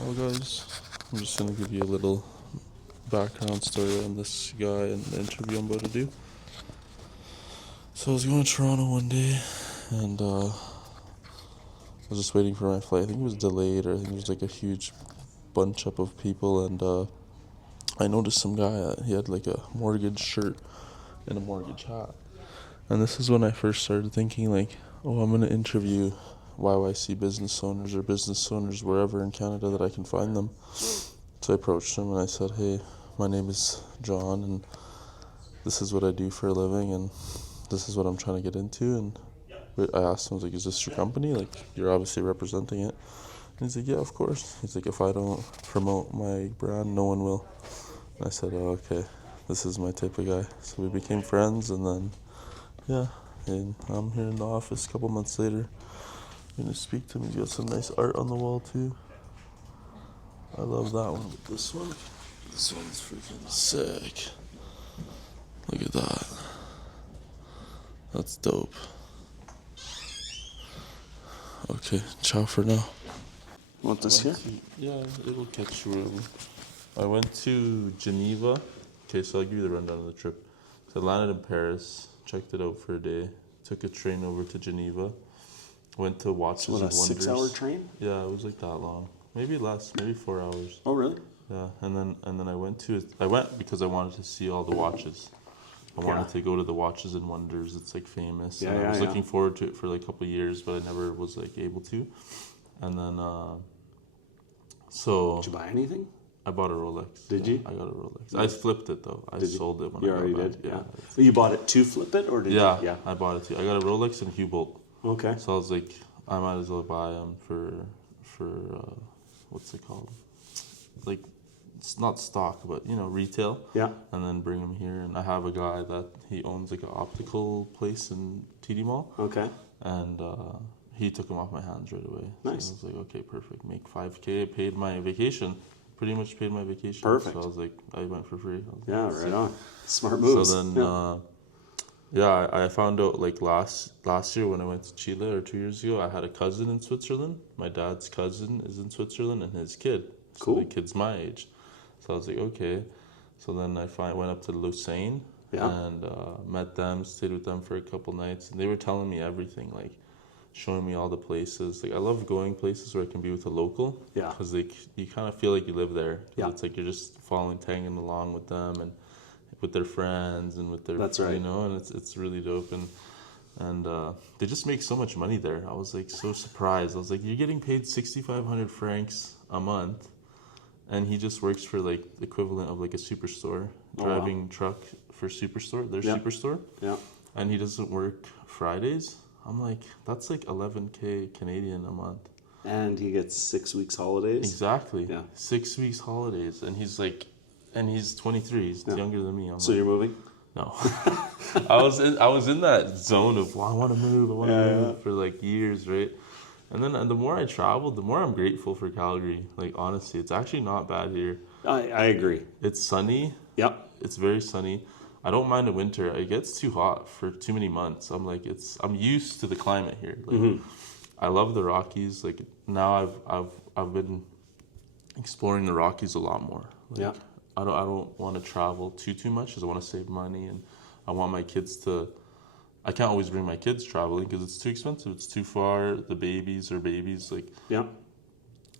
Well, guys, I'm just gonna give you a little background story on this guy and the interview I'm about to do. So I was going to Toronto one day, and I was just waiting for my flight. I think it was delayed, or I think there was like a huge bunch up of people, and I noticed some guy. He had like a mortgage shirt and a mortgage hat, and this is when I first started thinking like, oh, I'm gonna interview YYC business owners or business owners wherever in Canada that I can find them. So I approached him and I said, hey, my name is John and this is what I do for a living and this is what I'm trying to get into. And I asked him, I was like, is this your company? Like, you're obviously representing it. And he's like, yeah, of course. He's like, if I don't promote my brand, no one will. And I said, oh, okay, this is my type of guy. So we became friends, and then, yeah, and I'm here in the office a couple months later. I'm going to speak to him. He's got some nice art on the wall, too. I love that one, but this one's freaking sick. Look at that. That's dope. Okay, ciao for now. Want this here? Yeah, it'll catch room. I went to Geneva. Okay, so I'll give you the rundown of the trip. So I landed in Paris, checked it out for a day, took a train over to Geneva, went to Watches What, and a Wonders. 6-hour train? Yeah, it was like that long. Maybe less, maybe 4 hours. Oh, really? Yeah, and then I went because I wanted to see all the watches. I wanted to go to the Watches and Wonders. It's like famous. Yeah, and yeah, I was yeah. looking forward to it for like a couple of years, but I never was like able to. And then so Did you buy anything? I bought a Rolex. Did you? I got a Rolex. I flipped it though. I sold it when You I got already back. did? Yeah. Well, you bought it to flip it, or did you? Yeah, I bought it too. I got a Rolex and a Hublot. Okay. So I was like, I might as well buy them for what's it called? Like, it's not stock, but retail. Yeah. And then bring them here. And I have a guy that he owns like an optical place in TD Mall. Okay. And he took them off my hands right away. Nice. So I was like, okay, perfect. Make $5K. I paid my vacation. Pretty much paid my vacation. Perfect. So I was like, I went for free. Yeah, right on. Smart moves. So then, I found out like last year when I went to Chile, or 2 years ago, I had a cousin in Switzerland. My dad's cousin is in Switzerland, and his kid. So Cool. the kid's my age. So I was like, okay. So then I went up to Lausanne and met them, stayed with them for a couple nights, and they were telling me everything, like showing me all the places. Like, I love going places where I can be with a local. Yeah. Because you kind of feel like you live there. 'Cause Yeah. it's like you're just tagging along with them and with their friends and with their, That's right. and it's really dope. And they just make so much money there. I was like so surprised. I was like, you're getting paid 6,500 francs a month, and he just works for like the equivalent of like a superstore, driving truck for superstore, their superstore. Yeah. And he doesn't work Fridays. I'm like, that's like 11K Canadian a month. And he gets 6 weeks holidays. Exactly. Yeah. 6 weeks holidays, and he's 23. He's younger than me. I'm So like, you're moving? no. I was in that zone of, well, I want to move for like years, right? And then the more I traveled, the more I'm grateful for Calgary. Like, honestly, it's actually not bad here. I agree. It's sunny. Yep. It's very sunny. I don't mind the winter. It gets too hot for too many months. I'm like, I'm used to the climate here. Like, I love the Rockies. Like, now I've been exploring the Rockies a lot more. Like, Yeah. I don't want to travel too much because I want to save money, and I want my kids to. I can't always bring my kids traveling because it's too expensive. It's too far. The babies are babies. Like, Yeah.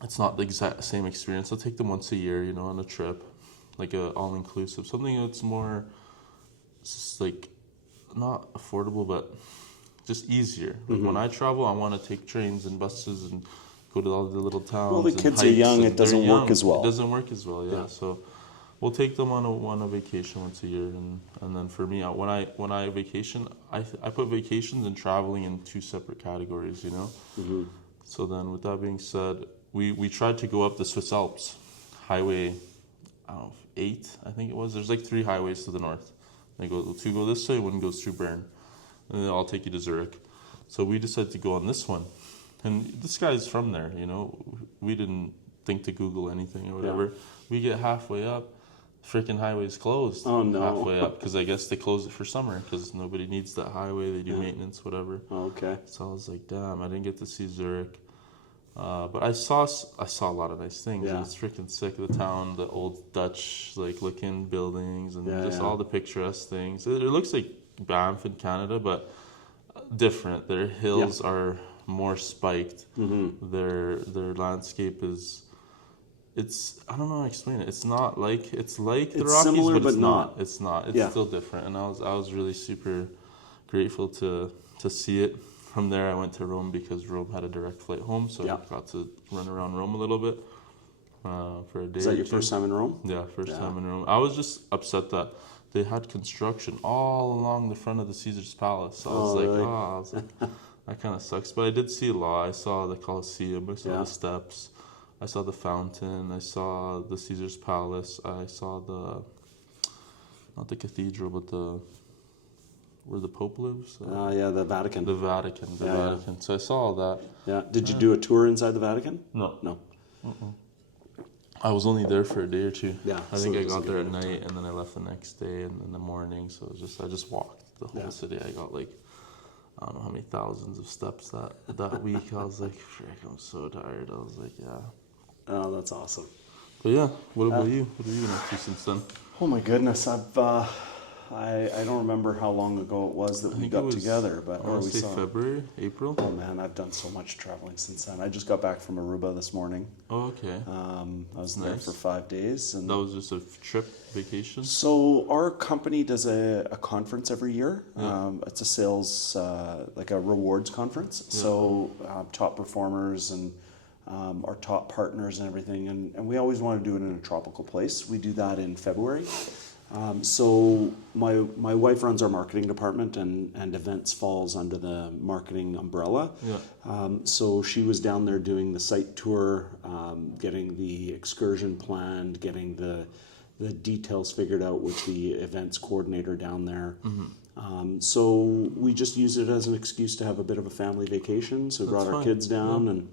it's not the exact same experience. I'll take them once a year, on a trip, like a all inclusive, something that's more, just like, not affordable, but just easier. Like, when I travel, I want to take trains and buses and go to all the little towns. Well, the kids are young. It doesn't work as well. It doesn't work as well. Yeah. So we'll take them on a vacation once a year, and then for me, when I vacation, I put vacations and traveling in two separate categories. So then, with that being said, we tried to go up the Swiss Alps, Highway 8, I think it was. There's like 3 highways to the north. Two go this way, one goes through Bern, and they all take you to Zurich. So we decided to go on this one, and this guy's from there. We didn't think to Google anything or whatever. Yeah. We get halfway up, freaking highway's closed. Oh, no. Halfway up, because I guess they close it for summer because nobody needs that highway. They do maintenance, whatever. Okay. So I was like, damn, I didn't get to see Zurich. But I saw a lot of nice things. Yeah. It's freaking sick. The town, the old Dutch like looking buildings, and just all the picturesque things. It looks like Banff in Canada, but different. Their hills are more spiked. Their landscape is. It's I don't know how to explain it. It's not like it's like the Rockies, similar, but it's but not. not. It's not. It's still different. And I was really super grateful to see it. From there, I went to Rome because Rome had a direct flight home, so I got to run around Rome a little bit for a day. Is that your first time in Rome? Yeah, first time in Rome. I was just upset that they had construction all along the front of the Caesar's Palace. I was like, that kind of sucks. But I did see a lot. I saw the Colosseum. I saw the steps. I saw the fountain. I saw the Caesar's Palace. I saw not the cathedral, but where the Pope lives. The Vatican. The Vatican. Vatican. So I saw all that. Yeah. Did you do a tour inside the Vatican? No. Uh-uh. I was only there for a day or two. Yeah. I think I got there at night, and then I left the next day, and in the morning. So I just walked the whole city. I got like, I don't know how many thousands of steps that week. I was like, frick, I'm so tired. I was like, yeah. Oh, that's awesome. But yeah, what about you? What have you been up to since then? Oh my goodness, I don't remember how long ago it was that we got together, but I want to say February, April. Oh man, I've done so much traveling since then. I just got back from Aruba this morning. Oh, okay. I was there for 5 days, and that was just a trip, vacation. So our company does a conference every year. It's a sales like a rewards conference. Yeah. So top performers and our top partners and everything, and we always want to do it in a tropical place. We do that in February. So my wife runs our marketing department, and events falls under the marketing umbrella. Yeah. So she was down there doing the site tour, getting the excursion planned, getting the details figured out with the events coordinator down there. So we just used it as an excuse to have a bit of a family vacation. So we brought our kids down and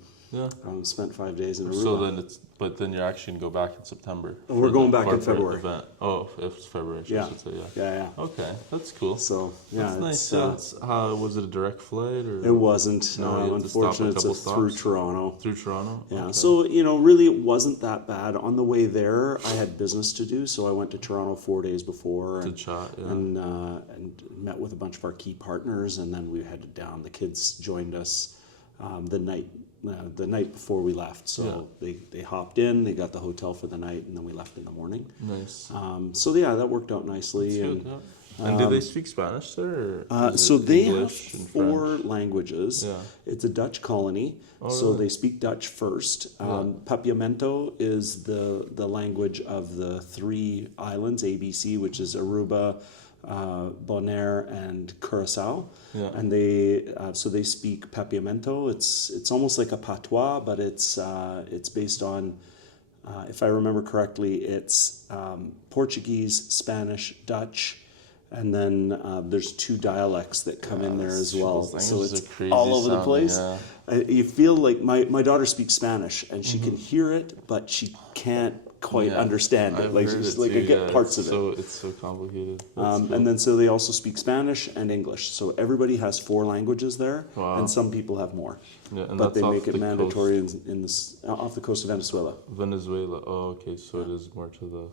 spent 5 days in Aruba. So then you're actually going to go back in September. We're going back in February. Event. Oh, it's February. Yeah. Should say, Yeah. Okay, that's cool. So that's nice. Was it a direct flight or? It wasn't. No, unfortunately, it's through Toronto. Through Toronto. Yeah. Okay. So really, it wasn't that bad. On the way there, I had business to do, so I went to Toronto 4 days before to chat. Yeah. And met with a bunch of our key partners, and then we headed down. The kids joined us the night before we left. So they hopped in, they got the hotel for the night, and then we left in the morning. Nice. So that worked out nicely. That's good, and do they speak Spanish there? So they English have 4 languages. Yeah. It's a Dutch colony, so they speak Dutch first. Papiamento is the language of the 3 islands, ABC, which is Aruba, Bonaire, and Curacao. Yeah. And they speak Papiamento. It's almost like a patois, but it's based on, if I remember correctly, it's Portuguese, Spanish, Dutch, and then there's 2 dialects that come in there as well. So it's all over the place. Yeah. You feel like my daughter speaks Spanish, and she can hear it, but she can't quite understand it. Like I get parts of it. So it's so complicated. Cool. And then so they also speak Spanish and English. So everybody has 4 languages there, and some people have more. Yeah, and but they make it mandatory in this off the coast of Venezuela. Venezuela. Oh, okay. So it is more to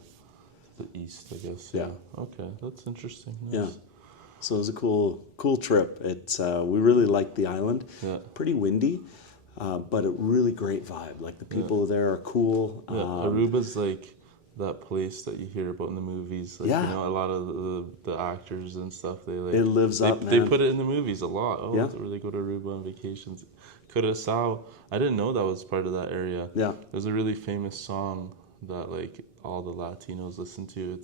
the east, I guess. Yeah. Okay, that's interesting. Nice. Yeah. So it was a cool trip. It's we really liked the island. Yeah. Pretty windy. But a really great vibe. Like the people there are cool. Aruba's like that place that you hear about in the movies. Like, a lot of the actors and stuff. It lives up. They put it in the movies a lot. Oh, they go to Aruba on vacations. Curacao. I didn't know that was part of that area. Yeah. There's a really famous song that like all the Latinos listen to.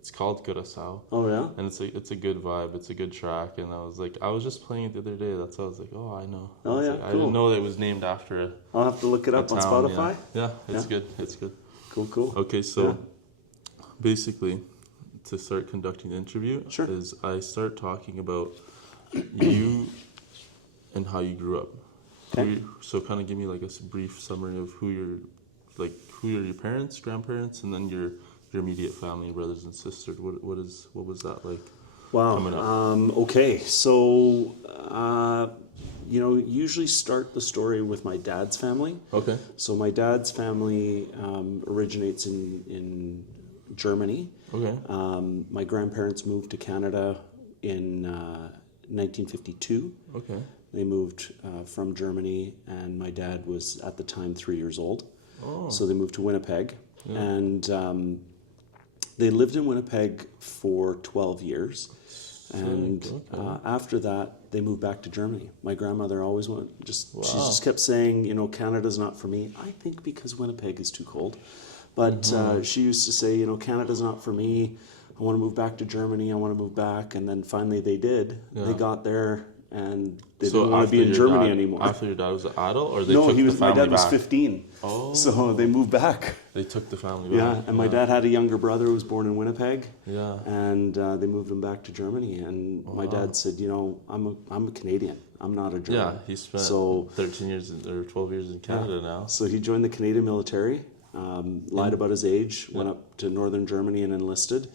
It's called Curacao. Oh yeah. And it's a good vibe. It's a good track. And I was just playing it the other day. That's why I was like, oh, I know. Oh yeah. Like, cool. I didn't know that it was named after I'll have to look it up on Spotify. Yeah, it's good. It's good. Cool. Okay, so basically, to start conducting the interview, is I start talking about you and how you grew up. Okay. So kind of give me like a brief summary of who are your parents, grandparents, and then your immediate family, brothers and sisters. What was that like? Wow. Coming up? Okay, so usually start the story with my dad's family. Okay. So my dad's family originates in Germany. Okay. My grandparents moved to Canada in 1952. Okay. They moved from Germany, and my dad was at the time 3 years old. Oh. So they moved to Winnipeg, Yeah. and they lived in Winnipeg for 12 years. And okay. after that, they moved back to Germany. My grandmother always she Wow. just kept saying, Canada's not for me. I think because Winnipeg is too cold. But she used to say, Canada's not for me. I want to move back to Germany. I want to move back. And then finally they did. Yeah. They got there, and they So didn't want to be after in your Germany dad- anymore. After your dad was an adult, or they No, took the my family dad was back? 15. Oh. So they moved back. They took the family Yeah, back. and my dad had a younger brother who was born in Winnipeg. Yeah. And they moved him back to Germany. And my dad said, I'm a Canadian. I'm not a German. Yeah, he spent So 13 years or 12 years in Canada now. So he joined the Canadian military, lied about his age, went up to northern Germany and enlisted,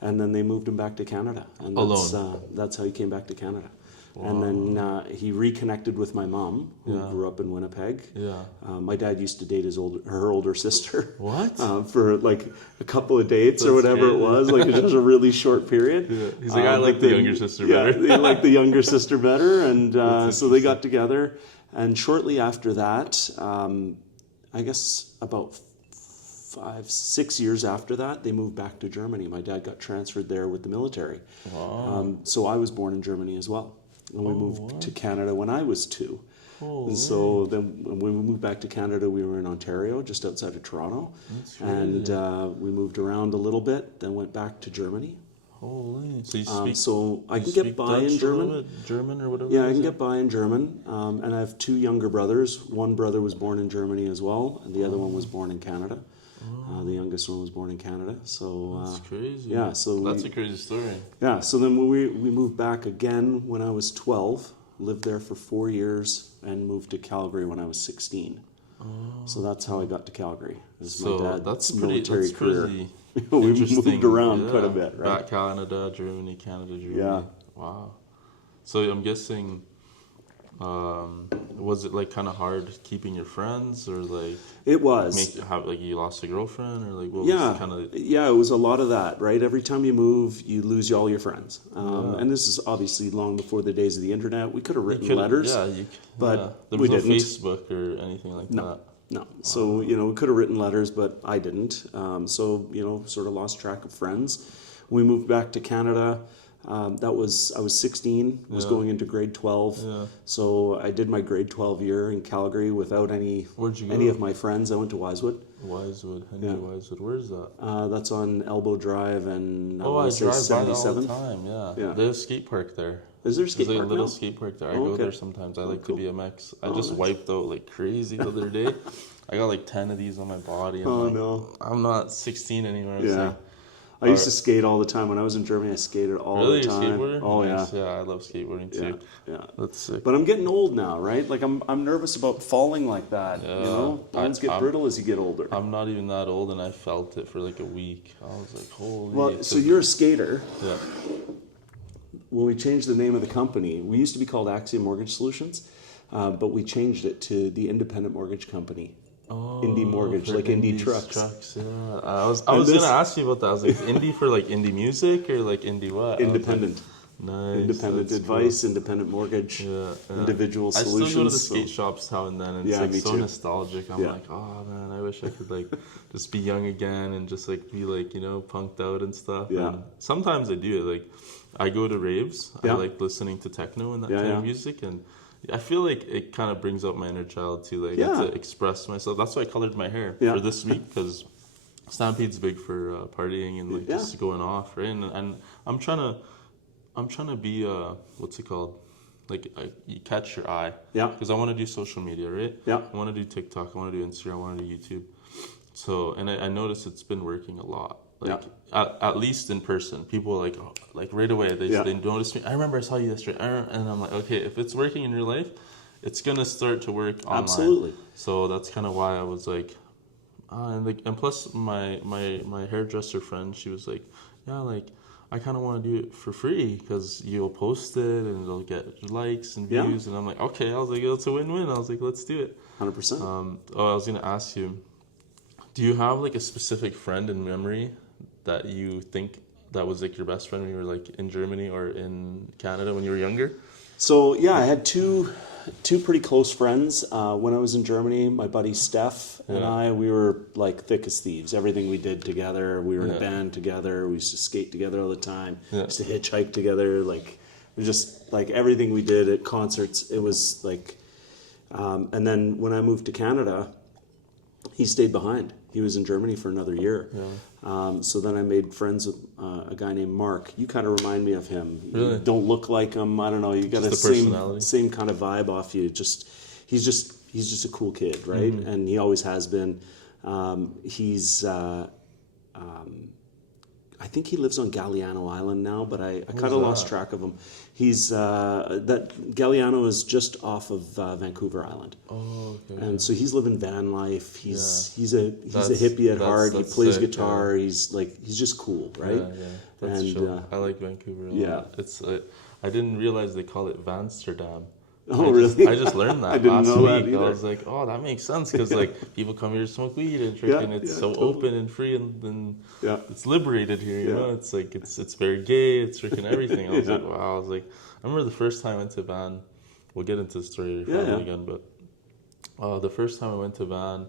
and then they moved him back to Canada. And that's how he came back to Canada. Wow. And then he reconnected with my mom, who grew up in Winnipeg. Yeah. My dad used to date her older sister. What? For like a couple of dates or whatever crazy. it was. Like it was a really short period. Yeah. He's like, I like the younger sister better. Yeah, they liked the younger sister better. And so they got together. And shortly after that, I guess about 5-6 years after that, they moved back to Germany. My dad got transferred there with the military. Wow. So I was born in Germany as well. And we moved to Canada when I was 2. Holy. And so then when we moved back to Canada, we were in Ontario, just outside of Toronto. That's and we moved around a little bit, then went back to Germany. Holy. So you speak, so I you can speak get by Dutch in a German. little bit? German or whatever? Yeah, I is can it? get by in German. And I have 2 younger brothers. One brother was born in Germany as well, and the other one was born in Canada. The youngest one was born in Canada. So That's crazy. yeah, so that's a crazy story. yeah. So then when we moved back again when I was 12, lived there for 4 years, and moved to Calgary when I was 16. So that's how I got to Calgary. Is So my dad's that's military career. pretty We interesting. moved around quite a bit, right? Back Canada, Germany, Germany. Yeah. Wow. So I'm guessing, was it like kind of hard keeping your friends, or like It was. like you lost a girlfriend, or like what Yeah, was kind of? yeah, it was a lot of that, right? Every time you move, you lose all your friends. And this is obviously long before the days of the internet. We could have written letters. Yeah, but there was we no didn't. Facebook or anything like that. No. So, we could have written letters, but I didn't. So, sort of lost track of friends. We moved back to Canada. I was 16, was going into grade 12. Yeah. So I did my grade 12 year in Calgary without any Where'd you go? of my friends. I went to Wisewood. Wisewood, Henry Wisewood. Where is that? That's on Elbow Drive and Oh, I say drive by that all 77. the time. Yeah. Yeah. There's a skate park there. Is there a skate There's park a little now? skate park there. I Oh, go okay. there sometimes. I like cool. to BMX. I Oh, just nice. wiped out like crazy the other day. I got like 10 of these on my body. I'm no. I'm not 16 anymore. It's Yeah. like, I used to skate all the time. When I was in Germany, I skated all really, the you're a time. skateboarder? Oh, Nice. yeah. Yeah, I love skateboarding too. Yeah. That's sick. But I'm getting old now, right? Like I'm nervous about falling like that. Bones get brittle as you get older. I'm not even that old, and I felt it for like a week. I was like, holy. Well, so you're a skater. Yeah. When we changed the name of the company, we used to be called Axiom Mortgage Solutions, but we changed it to the Independent Mortgage Company. Oh, Indie Mortgage, for like Indie Indie's trucks. Yeah, I was gonna ask you about that. I was like, indie for like indie music or like indie what? Independent. Nice. Independent that's advice, independent mortgage, Yeah, individual I solutions. still go to the so- skate shops now and then, and Yeah, it's like me so too. nostalgic. I'm Yeah. like, oh man, I wish I could like just be young again and just like be like punked out and stuff. Yeah. And sometimes I do it. Like I go to raves. Yeah. I like listening to techno and that Yeah, kind yeah. of music, and I feel like it kind of brings out my inner child to like Yeah. to express myself. That's why I colored my hair Yeah. for this week, because Stampede's big for partying and like Yeah. just going off, right? And I'm trying to be what's it called? Like you catch your eye. Yeah. Because I want to do social media, right? Yeah. I want to do TikTok. I want to do Instagram. I want to do YouTube. So, and I noticed it's been working a lot. Like at least in person, people like right away they notice me. I remember I saw you yesterday, and I'm like, okay, if it's working in real life, it's gonna start to work online. Absolutely. So that's kind of why I was like, and plus my hairdresser friend, she was like, yeah, like I kind of want to do it for free because you'll post it and it'll get likes and views. And I'm like, okay. I was like, it's a win-win. I was like, let's do it. 100%. I was going to ask you, do you have like a specific friend in memory that you think that was like your best friend when you were like in Germany or in Canada when you were younger? So yeah, I had two pretty close friends when I was in Germany. My buddy Steph and we were like thick as thieves. Everything we did together. We were in a band together. We used to skate together all the time. We used to hitchhike together. Like it was just like everything we did at concerts. It was like, and then when I moved to Canada, he stayed behind. He was in Germany for another year. So then I made friends with a guy named Mark. You kind of remind me of him. Really? You don't look like him. I don't know. You got Just a the same kind of vibe off you. He's just a cool kid, right? And he always has been. I think he lives on Galliano Island now, but I kind of lost track of him. He's that Galliano is just off of Vancouver Island. Oh, okay. And so he's living van life. He's a hippie at heart. He plays sick, guitar. He's just cool, right? Yeah. That's chill. I like Vancouver a lot. It's I didn't realize they call it Vansterdam. Oh, really? I just learned that I didn't last know that week. either. I was like, oh, that makes sense because like people come here to smoke weed and freaking it's so totally. open and free and it's liberated here. You know, it's like it's very gay. It's freaking everything. I was like, wow. I was like, I remember the first time I went to Van. We'll get into the story of your family again, but the first time I went to Van,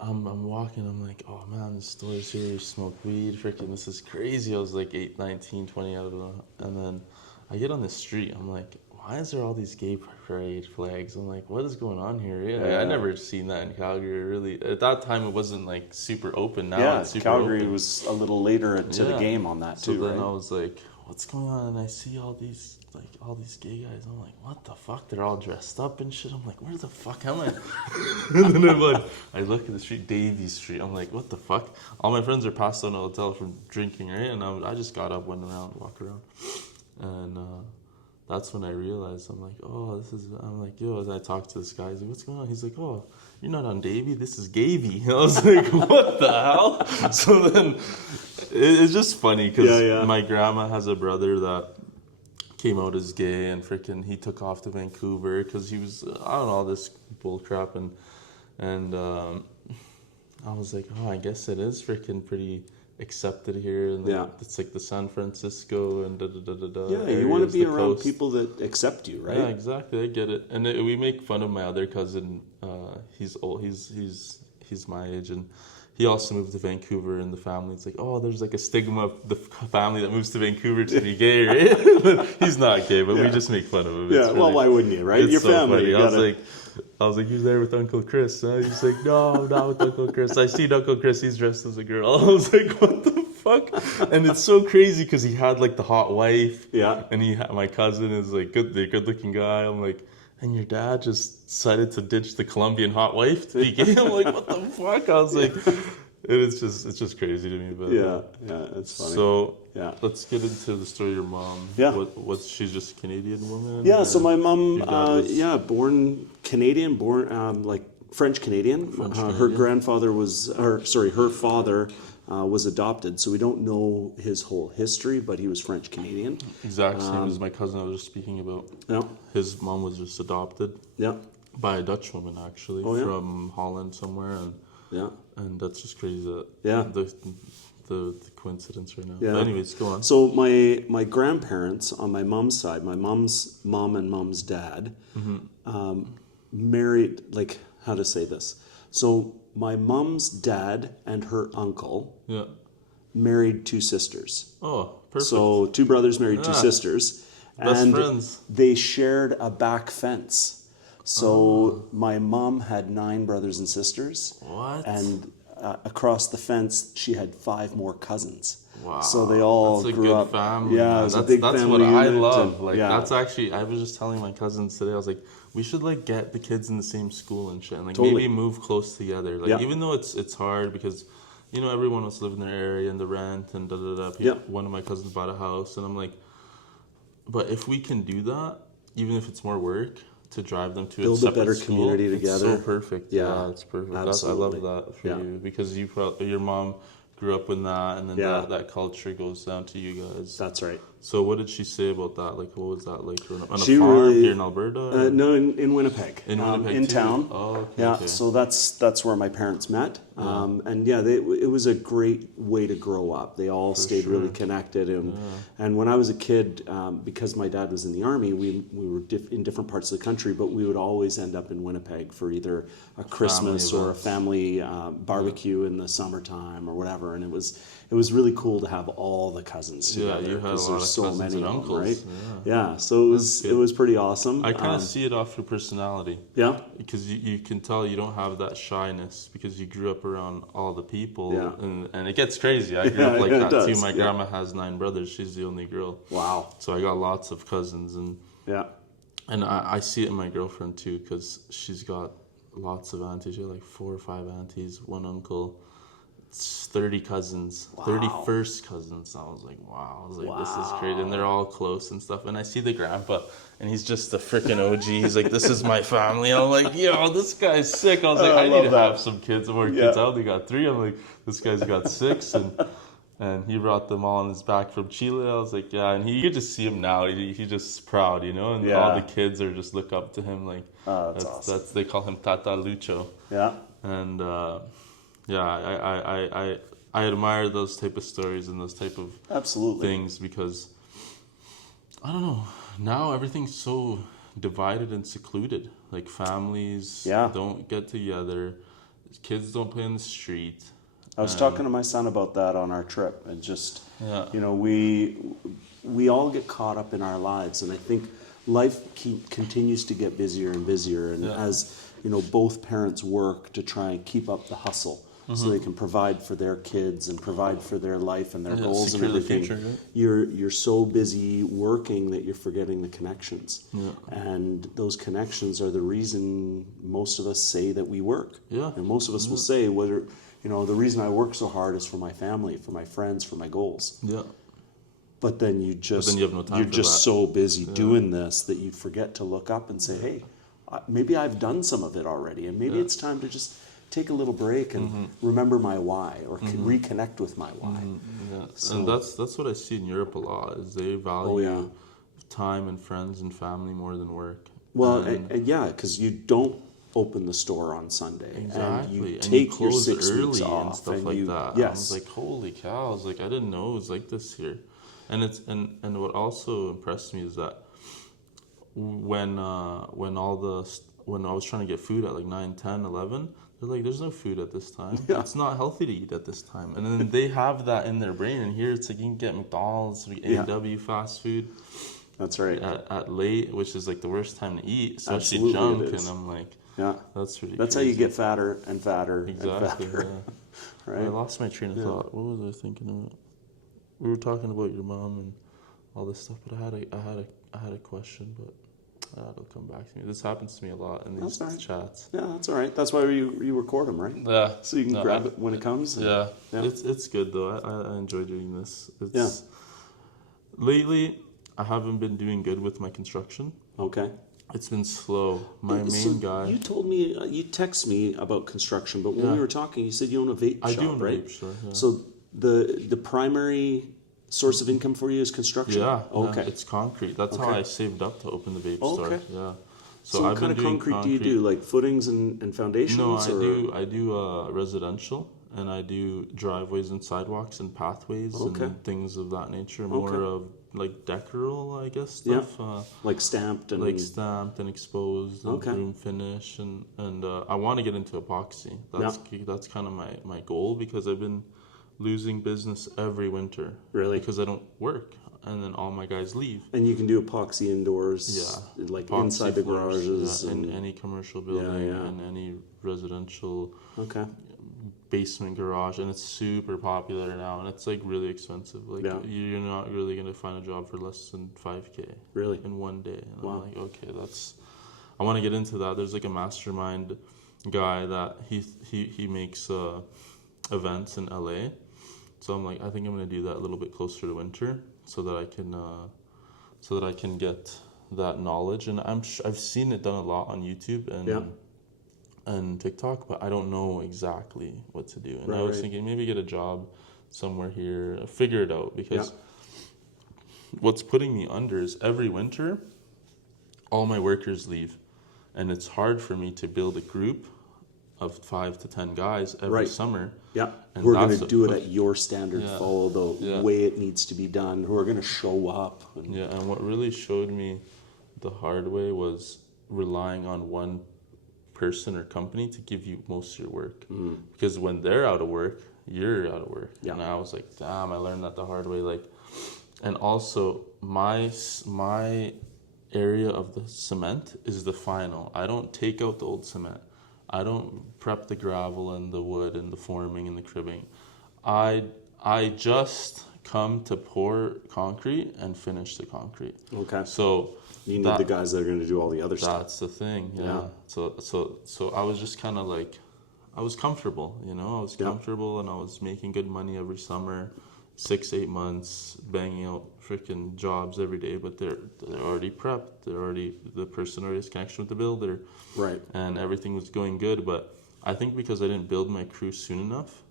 I'm walking. I'm like, oh man, the store's here. You smoke weed. Freaking, this is crazy. I was like 8, 19, 20. I don't know. And then I get on the street. I'm like, why is there all these gay parade flags? I'm like, what is going on here? I never seen that in Calgary, really. At that time, it wasn't like super open. Now it's super Calgary open. was a little later to the game on that too, So then right? I was like, what's going on? And I see all these gay guys. I'm like, what the fuck? They're all dressed up and shit. I'm like, where the fuck am I? And then I'm like, I look at the street, Davie Street. I'm like, what the fuck? All my friends are passed out in the hotel from drinking, right? And I just got up, went around, walked around. And that's when I realized, I'm like, I'm like, yo, as I talked to this guy, he's like, what's going on? He's like, oh, you're not on Davie, this is Gavy. I was like, what the hell? So then, it's just funny, because my grandma has a brother that came out as gay, and freaking, he took off to Vancouver, because he was, I don't know, all this bull crap, and I was like, oh, I guess it is freaking pretty accepted here, and it's like the San Francisco and you want to be around people that accept you, right? Yeah, exactly. I get it. And we make fun of my other cousin. He's old. He's my age, and he also moved to Vancouver. And the family, it's like, oh, there's like a stigma of the family that moves to Vancouver to be gay, right? He's not gay, but we just make fun of him. Yeah, well, why wouldn't you, right? Your so family. Funny. I was like, you're there with Uncle Chris, huh? He's like, no, I'm not with Uncle Chris. I seen Uncle Chris, he's dressed as a girl. I was like, what the fuck? And it's so crazy because he had like the hot wife. Yeah. And my cousin is like the good looking guy. I'm like, and your dad just decided to ditch the Colombian hot wife to be gay? I'm like, what the fuck? I was like, it's just crazy to me. But it's funny. So let's get into the story of your mom. Yeah. What's she's just a Canadian woman? Yeah, so my mom, born Canadian, like French Canadian. Her grandfather her father was adopted, so we don't know his whole history, but he was French Canadian. Exact same as my cousin I was just speaking about. Yeah. His mom was just adopted. Yeah. By a Dutch woman, actually, from Holland somewhere, and that's just crazy that the coincidence right now. Yeah. But anyways, go on. So my grandparents on my mom's side, my mom's mom and mom's dad, married, like, how to say this? So my mom's dad and her uncle married two sisters. Oh, perfect. So two brothers married two sisters. Best friends. They shared a back fence. So my mom had 9 brothers and sisters. What? And across the fence, she had 5 more cousins. Wow. So they all grew up. Family. Yeah, it was a big family. That's what I love. That's actually, I was just telling my cousins today, I was like, we should like get the kids in the same school and shit, and like maybe move close together. Like even though it's hard because, you know, everyone wants to live in their area and the rent and One of my cousins bought a house, and I'm like, but if we can do that, even if it's more work, to drive them to build a better community together. It's so perfect. Yeah, it's perfect. I love that for you, because your mom grew up in that, and then Yeah. that culture goes down to you guys. That's right. So what did she say about that? Like, what was that like? On a She farm really- here in Alberta? or- No, in Winnipeg. In Winnipeg in too? town. Oh, okay. Yeah, okay. so that's where my parents met. And yeah, it was a great way to grow up. They all stayed really connected. And when I was a kid, because my dad was in the Army, we were in different parts of the country, but we would always end up in Winnipeg for either a Christmas or a family barbecue in the summertime or whatever. And it was really cool to have all the cousins together. Yeah, you had a lot there's of so cousins many and of them, uncles. right? Yeah. Yeah, so it was pretty awesome. I kind of see it off your personality. Yeah. Because you can tell you don't have that shyness because you grew up around all the people. Yeah. And it gets crazy. I grew up like it that too. does, My yeah. grandma has 9 brothers. She's the only girl. Wow. So I got lots of cousins. Yeah. And I see it in my girlfriend too because she's got lots of aunties. She had like 4 or 5 aunties, 1 uncle. It's 30 cousins, Wow. 31st cousins. I was like, wow. I was like, this is crazy. And they're all close and stuff. And I see the grandpa, and he's just the freaking OG. He's like, this is my family. I'm like, yo, this guy's sick. I was like, I need to have some kids, more kids. I only got 3. I'm like, this guy's got 6. And he brought them all on his back from Chile. I was like, yeah. And you could just see him now. He's just proud, you know? And all the kids are just look up to him. Like, that's awesome. they call him Tata Lucho. Yeah. And, yeah, I admire those type of stories and those type of Absolutely. things because I don't know, now everything's so divided and secluded. Like families don't get together, kids don't play in the street. I was talking to my son about that on our trip, and just you know, we all get caught up in our lives, and I think life continues to get busier and busier, and as you know, both parents work to try and keep up the hustle. So they can provide for their kids and provide for their life and their goals and everything. Future, right? You're so busy working that you're forgetting the connections. Yeah. And those connections are the reason most of us say that we work. Yeah. And most of us will say, whether you know, the reason I work so hard is for my family, for my friends, for my goals. Yeah. But then you have no time you're just so busy doing this that you forget to look up and say, hey, maybe I've done some of it already, and maybe it's time to just take a little break and remember my why, or reconnect with my why. Yeah. So, and that's what I see in Europe a lot, is they value time and friends and family more than work. Well, and yeah, because you don't open the store on Sunday. Exactly. And you and take you close your 6 early weeks off. and stuff like that. Yes. I was like, holy cow. I was like, I didn't know it was like this here. And it's and what also impressed me is that when I was trying to get food at like 9, 10, 11, they're like, there's no food at this time. Yeah. It's not healthy to eat at this time. And then they have that in their brain. And here it's like you can get McDonald's, A&W, fast food. That's right. At late, which is like the worst time to eat, especially junk. And I'm like, that's really That's crazy. how you get fatter and fatter exactly, and fatter. Yeah. Right? I lost my train of thought. What was I thinking about? We were talking about your mom and all this stuff, but I had a question, but it'll come back to me. This happens to me a lot in these chats. Yeah, that's all right. That's why you record them, right? Yeah. So you can grab it when it comes. Yeah. It's good though. I enjoy doing this. Lately, I haven't been doing good with my construction. Okay. It's been slow. My main guy. You told me, you text me about construction, but when we were talking, you said you own a vape shop, right? I do own a vape shop. Yeah. So the primary source of income for you is construction? Yeah. Okay. It's concrete. That's how I saved up to open the vape store. Yeah. So what kind of concrete do you do? Like footings and foundations? No, I do residential, and I do driveways and sidewalks and pathways and things of that nature. More of like decoral, I guess, stuff. Yeah. Like stamped and exposed and room finish, and I want to get into epoxy. That's kind of my goal, because I've been losing business every winter. Really? Because I don't work, and then all my guys leave. And you can do epoxy indoors, like epoxy inside the garages, in any commercial building, and any residential basement garage, and it's super popular now, and it's like really expensive. Like you're not really gonna find a job for less than $5,000 really in one day. And I'm like, okay, I want to get into that. There's like a mastermind guy that he makes events in LA. So I'm like, I think I'm gonna do that a little bit closer to winter, so that I can get that knowledge. And I've seen it done a lot on YouTube, and and TikTok, but I don't know exactly what to do. And I was thinking maybe get a job somewhere here, figure it out, because what's putting me under is every winter, all my workers leave, and it's hard for me to build a group of 5 to 10 guys every summer. Yeah, And who are going to do it at your standard, follow the Yeah. way it needs to be done, who are going to show up. And what really showed me the hard way was relying on one person or company to give you most of your work. Because when they're out of work, you're out of work. Yeah. And I was like, damn, I learned that the hard way. Like, and also my area of the cement is the final. I don't take out the old cement. I don't prep the gravel and the wood and the forming and the cribbing. I just come to pour concrete and finish the concrete. Okay. So you need the guys that are going to do all the other stuff. that's the thing. Yeah. So I was just kind of like, I was comfortable, you know. I was comfortable and I was making good money every summer, 6-8 months, banging out freaking jobs every day. But they're already prepped. The person already has connection with the builder. Right. And everything was going good. But I think because I didn't build my crew soon enough,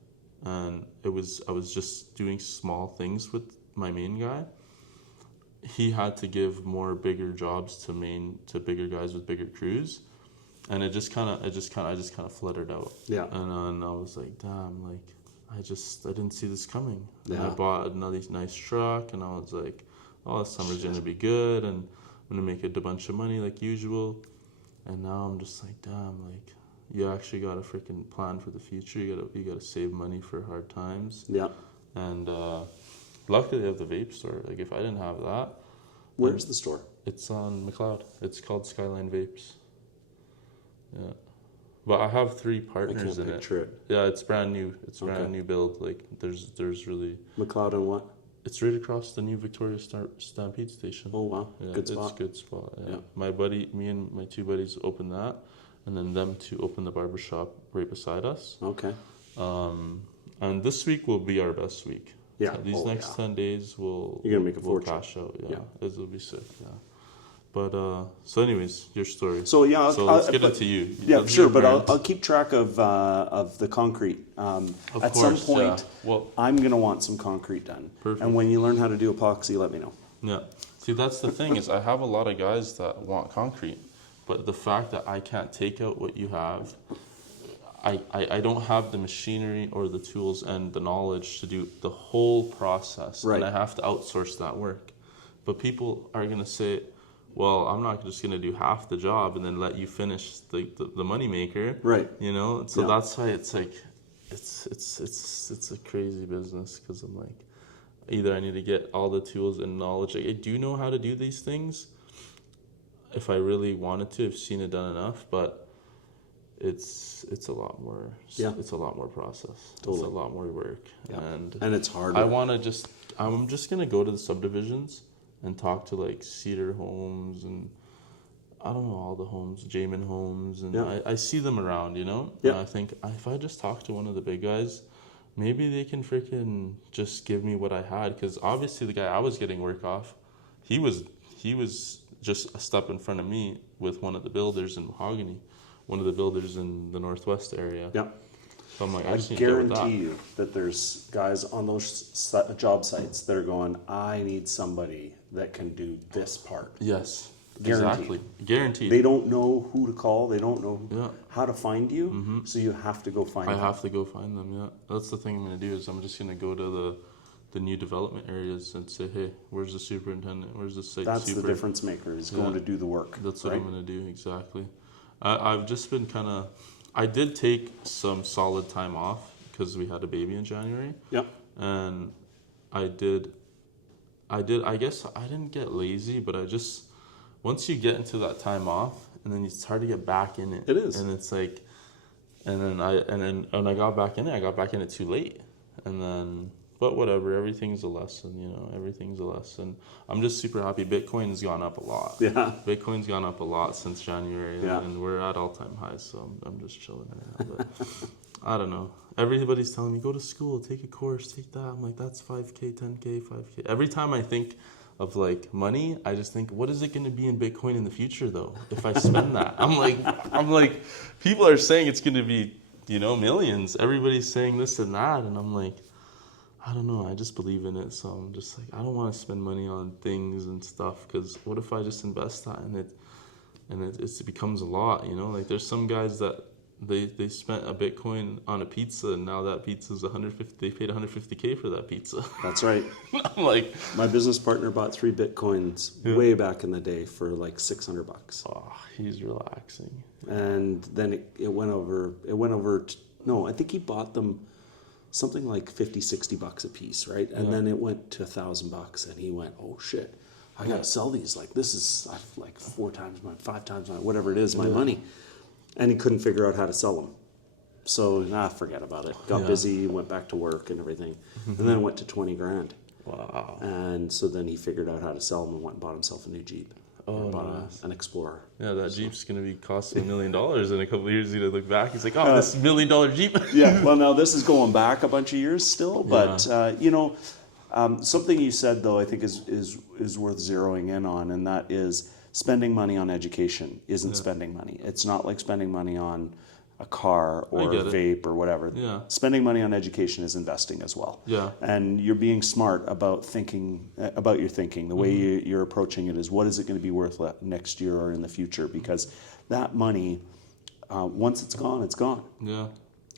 and I was just doing small things with my main guy. He had to give bigger jobs to bigger guys with bigger crews, and I just kind of fluttered out. Yeah. And I was like, damn, like I didn't see this coming. And Yeah. I bought another nice truck, and I was like, oh, this summer's gonna be good, and I'm gonna make a bunch of money like usual. And now I'm just like, damn, like you actually got to freaking plan for the future. You gotta save money for hard times. Yeah. And luckily, they have the vape store. Like, if I didn't have that, Where's the store? it's on McLeod. It's called Skyline Vapes. Yeah, but I have 3 partners in it. Picture it. Yeah, it's brand new. It's brand new build. Like, there's really. McLeod and what? It's right across the new Victoria Stampede station. Oh wow, Yeah, good spot. It's a good spot. Yeah. Yeah. Me and my 2 buddies opened that, and then them 2 opened the barber shop right beside us. Okay. And this week will be our best week. Yeah. So these next 10 days we'll You're gonna make a we'll fortune. cash out. Yeah. This will be sick. Yeah. But so anyways, your story. So yeah, let's get into you. Yeah, Let's sure. get But burnt. I'll keep track of the concrete. At some course, point, yeah. Well- I'm gonna want some concrete done. Perfect. And when you learn how to do epoxy, let me know. Yeah. See, that's the thing is I have a lot of guys that want concrete, but the fact that I can't take out what you have, I don't have the machinery or the tools and the knowledge to do the whole process. Right. And I have to outsource that work. But people are going to say, well, I'm not just going to do half the job and then let you finish the moneymaker. Right. You know? So Yeah. that's why it's like, it's a crazy business because I'm like, either I need to get all the tools and knowledge. Like, I do know how to do these things if I really wanted to. I've seen it done enough, but it's a lot more. Yeah. It's a lot more process. Totally. It's a lot more work, Yeah. and it's hard. I'm just gonna go to the subdivisions and talk to like Cedar Homes and I don't know all the homes, Jamin Homes, and Yeah. I see them around, you know. Yeah. And I think if I just talk to one of the big guys, maybe they can freaking just give me what I had, because obviously the guy I was getting work off, he was just a step in front of me with one of the builders in Mahogany, one of the builders in the Northwest area. Yeah. So I'm like, I I just need to deal with that. guarantee you that there's guys on those job sites that are going, I need somebody that can do this part. Yes, Guaranteed. exactly, guaranteed. They don't know who to call. They don't know Yeah. how to find you. So you have to go find I them. have to go find them. Yeah, that's the thing I'm gonna do is I'm just gonna go to the new development areas and say, hey, where's the superintendent? Where's the site That's super? the difference maker, is going to do the work. That's what right? I'm gonna do exactly. I've just been I did take some solid time off because we had a baby in January, Yeah. and I guess I didn't get lazy, but I just, once you get into that time off, and then it's hard to get back in it. It is. And it's like, when I got back in it too late, and then. But whatever, everything's a lesson, you know, everything's a lesson. I'm just super happy. Bitcoin's gone up a lot. Yeah. Bitcoin's gone up a lot since January, Yeah. and we're at all-time highs, so I'm just chilling right now. But I don't know. Everybody's telling me, go to school, take a course, take that. I'm like, that's 5K, 10K, 5K. Every time I think of like money, I just think, what is it going to be in Bitcoin in the future though? If I spend that, I'm like, people are saying it's going to be, millions. Everybody's saying this and that, and I'm like, I don't know. I just believe in it, so I'm just like, I don't want to spend money on things and stuff, because what if I just invest that and it becomes a lot, Like there's some guys that they spent a Bitcoin on a pizza, and now that pizza's 150. They paid 150K for that pizza. That's right. I'm like, my business partner bought 3 Bitcoins way back in the day for like $600. oh, he's relaxing. And then it went over. No, I think he bought them something like $50-$60 a piece, right? And then it went to $1,000, and he went, oh shit, I gotta sell these. Like this is like 4 times my, 5 times my, whatever it is, my money. And he couldn't figure out how to sell them. So, forget about it. Got busy, went back to work and everything. And then it went to 20 grand. Wow. And so then he figured out how to sell them and went and bought himself a new Jeep. Oh, bought nice. an Explorer. Yeah, that Jeep's going to be costing $1 million in a couple of years. He's going to look back. He's like, oh, this $1 million Jeep. Yeah, well, now this is going back a bunch of years still. But, something you said, though, I think is worth zeroing in on, and that is spending money on education isn't spending money. It's not like spending money on a car or vape or whatever. Yeah. Spending money on education is investing as well. Yeah. And you're being smart about your thinking. The way you're approaching it is, what is it going to be worth next year or in the future? Because that money, once it's gone, it's gone. Yeah.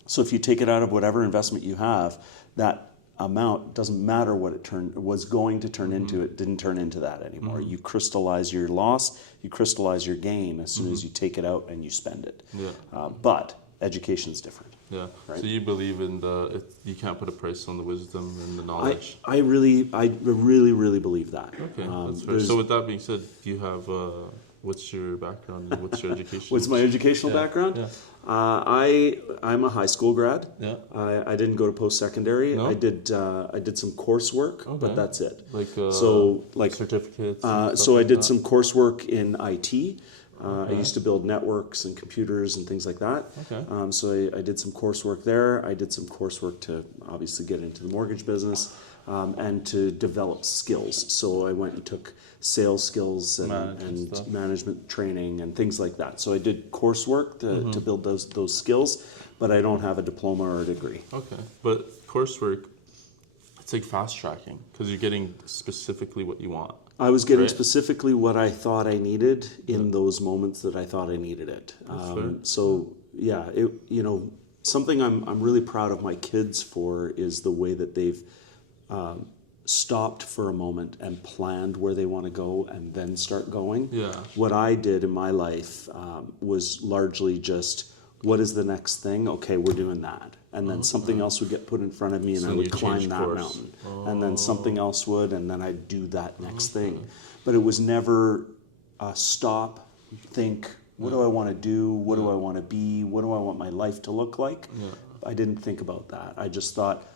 So if you take it out of whatever investment you have, that amount doesn't matter what it was going to turn into. It didn't turn into that anymore. You crystallize your loss, you crystallize your gain as soon as you take it out and you spend it. Yeah. But education's different. Yeah. Right? So you believe in you can't put a price on the wisdom and the knowledge. I really believe that. Okay, that's fair. So with that being said, do you have what's your background and what's your education? What's my educational background? Yeah. I'm a high school grad. Yeah. I didn't go to post-secondary. No? I did some coursework, but that's it. Like certificates. So I did some coursework in IT. I used to build networks and computers and things like that. Okay. So I did some coursework there. I did some coursework to obviously get into the mortgage business and to develop skills. So I went and took sales skills and management training and things like that. So I did coursework to build those skills, but I don't have a diploma or a degree. Okay. But coursework, it's like fast tracking because you're getting specifically what you want. I was getting specifically what I thought I needed in those moments that I thought I needed it. So yeah, something I'm really proud of my kids for is the way that they've stopped for a moment and planned where they want to go and then start going. Yeah. What I did in my life was largely just, what is the next thing? Okay, we're doing that. And then something else would get put in front of me, and I would climb that mountain. And then something else would, and then I'd do that next thing. But it was never stop, think, what do I want to do? What do I want to be? What do I want my life to look like? Yeah. I didn't think about that. I just thought,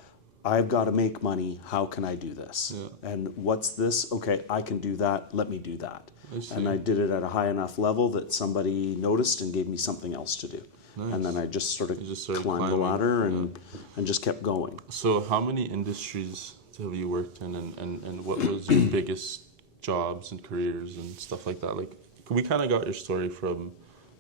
I've got to make money. How can I do this? Yeah. And what's this? Okay, I can do that. Let me do that. And I did it at a high enough level that somebody noticed and gave me something else to do. Nice. And then I just sort of climbed the ladder and just kept going. So how many industries have you worked in, and what was your biggest jobs and careers and stuff like that? Like, we kind of got your story from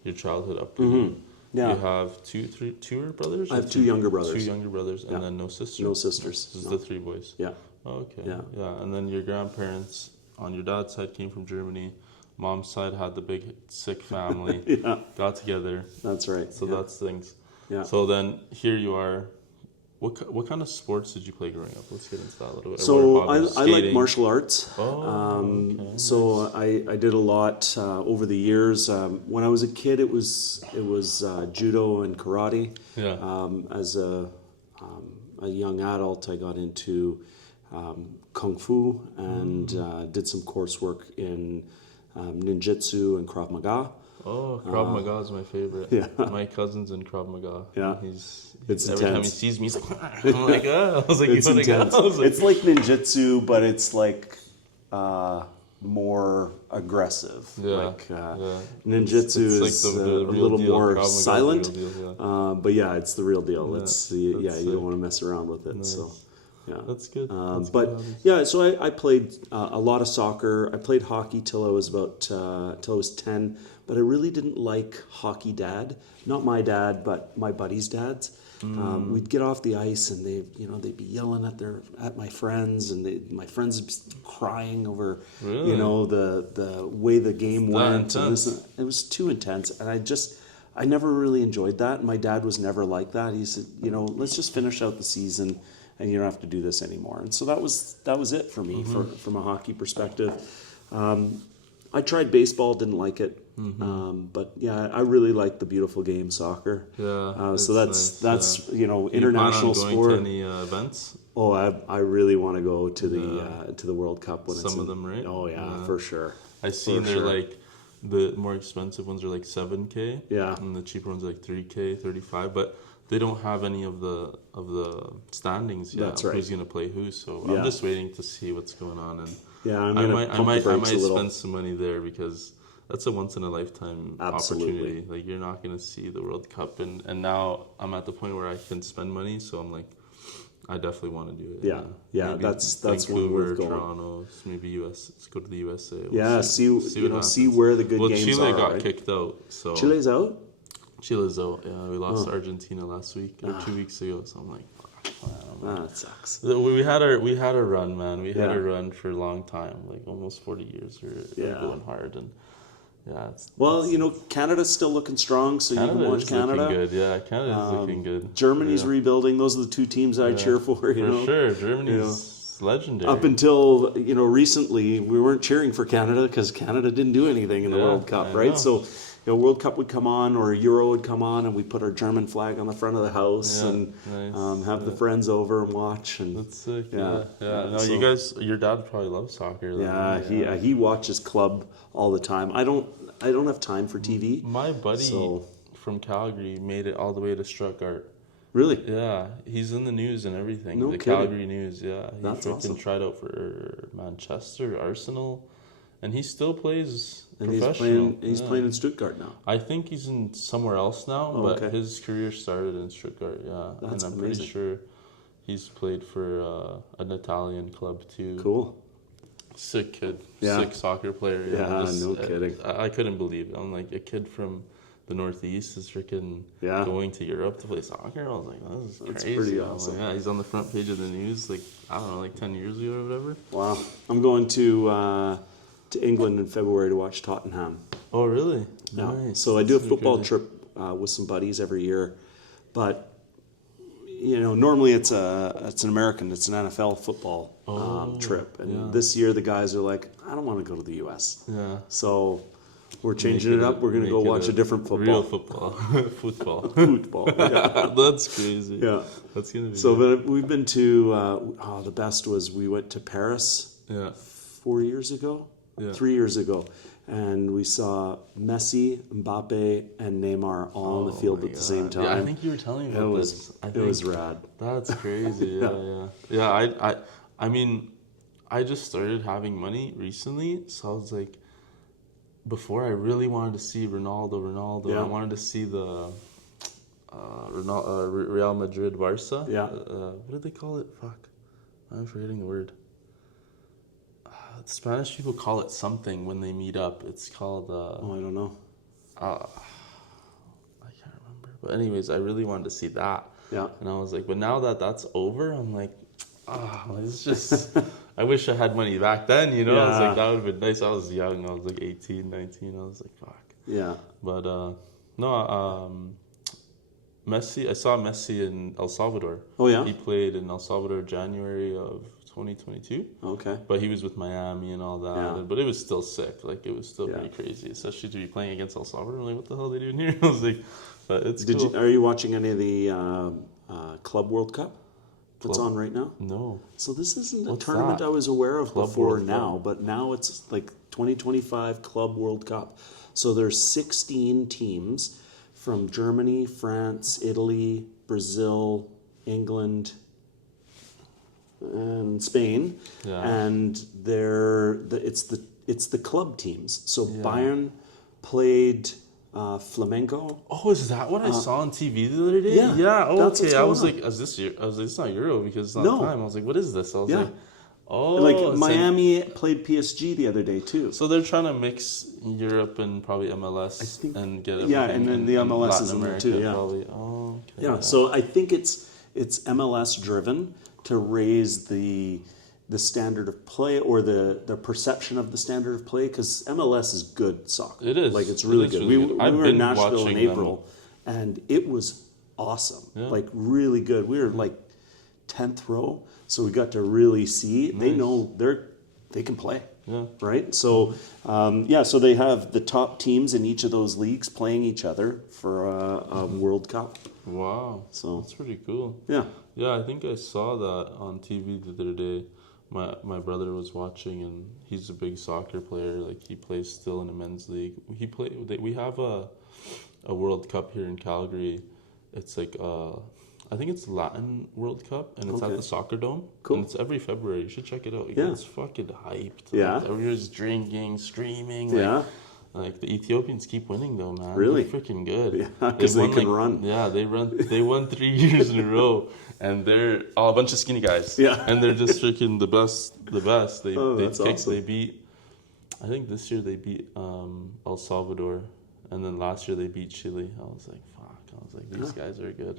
your childhood upbringing. Yeah. You have two brothers? I have two younger brothers. Two younger brothers, and then no sisters? No sisters. This is the 3 boys? Yeah. Oh, okay. Yeah. And then your grandparents on your dad's side came from Germany. Mom's side had the big sick family. Got together. That's right. So that's things. Yeah. So then here you are. What kind of sports did you play growing up? Let's get into that a little bit. So I like martial arts. Okay. So I did a lot over the years. When I was a kid, it was judo and karate. Yeah. As a young adult, I got into kung fu and did some coursework in ninjutsu and Krav Maga. Oh, Krav Maga is my favorite. Yeah. My cousin's in Krav Maga. Yeah. It's every intense. time he sees me, he's like, I'm like, I was like, it's intense. It's like ninjutsu, but it's like more aggressive. Yeah. Ninjutsu it's is like the a little deal. more silent. Deal, but yeah, it's the real deal. Yeah. You don't want to mess around with it. Nice. So. Yeah. That's good. But yeah, so I played a lot of soccer. I played hockey till I was till I was 10, but I really didn't like hockey dad. Not my dad, but my buddies' dads. We'd get off the ice and they'd be yelling at my friends, and my friends would be crying over Really? the way the game went. And intense. it was too intense, and I never really enjoyed that. My dad was never like that. He said, let's just finish out the season, and you don't have to do this anymore. And so that was it for me from a hockey perspective. I tried baseball, didn't like it, but yeah, I really like the beautiful game, soccer. Yeah. So that's nice. international you plan on sport. going to any events? Oh, I really want to go to the World Cup when Some of them, right? Oh yeah, for sure. I seen they're like the more expensive ones are like $7K. Yeah. And the cheaper ones are like $3K, $35. But they don't have any of the standings yet. That's right. Who's gonna play who? So Yeah. I'm just waiting to see what's going on, and Yeah, I'm I gonna might pump the brakes a little. spend some money there because that's a once in a lifetime Absolutely. opportunity. Like you're not gonna see the World Cup, and now I'm at the point where I can spend money. So I'm like, I definitely want to do it. Yeah, Maybe that's one Vancouver, worth going. Toronto, maybe US. Let's go to the USA. Yeah, see where the good games Chile are. got Right? kicked out. So Chile's out. Chile's out. Yeah, we lost to Argentina last week or 2 weeks ago. So I'm like, That sucks. we had a run, man. We had Yeah. a run for a long time, like almost 40 years. We're going hard, and yeah. Canada's still looking strong, so you can watch is Canada. looking good. Yeah, Canada's looking good. Germany's Yeah. rebuilding. Those are the two teams I cheer for. For sure, Germany's legendary. Up until recently, we weren't cheering for Canada because Canada didn't do anything in the World Cup, I right? know. So, World Cup would come on or Euro would come on, and we put our German flag on the front of the house Yeah, and nice. have the friends over and watch. And That's sick. Yeah. Yeah. No, So- you guys, your dad probably loves soccer. Then, right? he watches club all the time. I don't have time for TV. My buddy So- from Calgary made it all the way to Stuttgart. Really? Yeah, he's in the news and everything. No the kidding. Calgary News. Yeah, he That's freaking awesome. tried out for Manchester, Arsenal, and he still plays And professional. he's Yeah. playing in Stuttgart now. I think he's in somewhere else now, Oh, but okay. his career started in Stuttgart. Yeah, That's and I'm amazing. pretty sure he's played for an Italian club too. Cool. Sick kid, Yeah. sick soccer player. Yeah, no kidding. I couldn't believe it. I'm like, a kid from the Northeast is freaking Yeah. going to Europe to play soccer. I was like, this is That's crazy. pretty I'm like, awesome. yeah, he's on the front page of the news, like, I don't know, like 10 years ago or whatever. Wow. I'm going to England in February to watch Tottenham. Oh, really? Yeah. Nice. So I do a That's football crazy. trip with some buddies every year, but normally it's an NFL football trip, and yeah. this year the guys are like, I don't want to go to the U.S. Yeah. So we're changing it up. We're going to go Make it watch a different Real football. football. Football. Yeah. That's crazy. Yeah. That's going to be So good. but we've been to the best was we went to Paris Yeah. 4 years ago, Yeah. 3 years ago, and we saw Messi, Mbappe, and Neymar all on the field my at the same God. time. Yeah, I think you were telling me it about was this. I it think was rad. That's crazy. Yeah. I mean, I just started having money recently, so I was like, before I really wanted to see Ronaldo. Yeah. I wanted to see the Real Madrid Barca. Yeah. What did they call it? Fuck, I'm forgetting the word. Spanish people call it something when they meet up. It's called. Oh, I don't know. I can't remember. But anyways, I really wanted to see that. Yeah. And I was like, but now that that's over, I'm like, it's just, I wish I had money back then, I was Yeah. like, that would have been nice. I was young. I was like 18, 19. I was like, fuck. Yeah. But, Messi, I saw Messi in El Salvador. Oh, yeah? He played in El Salvador January of 2022. Okay. But he was with Miami and all that. Yeah. But it was still sick. Like, it was still pretty crazy, especially to be playing against El Salvador. I'm like, what the hell are they doing here? I was like, but it's cool. Are you watching any of the Club World Cup that's on right now? No. So this isn't a What's tournament that? I was aware of Club before World now, Cup. but now it's like 2025 Club World Cup. So there's 16 teams from Germany, France, Italy, Brazil, England, and Spain, Yeah. and it's the club teams. So Bayern played flamenco. Oh, is that what I saw on TV the other day? yeah, Yeah. Oh, that's what's okay. I going was on. like, is this year? I was like, it's not Euro because it's not No. time. I was like, what is this? I was Yeah. like, oh, Like it's Miami played PSG the other day too. so they're trying to mix Europe and probably MLS think- and get yeah, everything and then in- the in MLS Latin is in there America too, yeah. Probably. Oh, okay. Yeah, so I think it's MLS driven to raise the standard of play or the perception of the standard of play because MLS is good soccer. It is. Like it's It really is good. really we good. we I've were in been Nashville in watching them. April, and it was awesome. Yeah. Like really good. We were like 10th row, so we got to really see. They Nice. know they can play. Yeah. Right. So so they have the top teams in each of those leagues playing each other for a World Cup. Wow. So- That's pretty cool. Yeah. Yeah, I think I saw that on TV the other day. My brother was watching, and he's a big soccer player. Like he plays still in a men's league. We have a World Cup here in Calgary. It's like I think it's Latin World Cup, and it's at Okay. the Soccer Dome. Cool. And it's every February. You should check it out. Yeah. It's fucking hyped. Yeah. Like, everyone's drinking, screaming. Yeah. Like the Ethiopians keep winning though, man. Really? They're freaking good. Yeah, 'cause they won, can run. Yeah, they won 3 years in a row, and they're all a bunch of skinny guys. Yeah. and they're just freaking the best. They Oh, they that's kicked. awesome. They beat. I think this year they beat El Salvador, and then last year they beat Chile. I was like, fuck. I was like, these guys are good.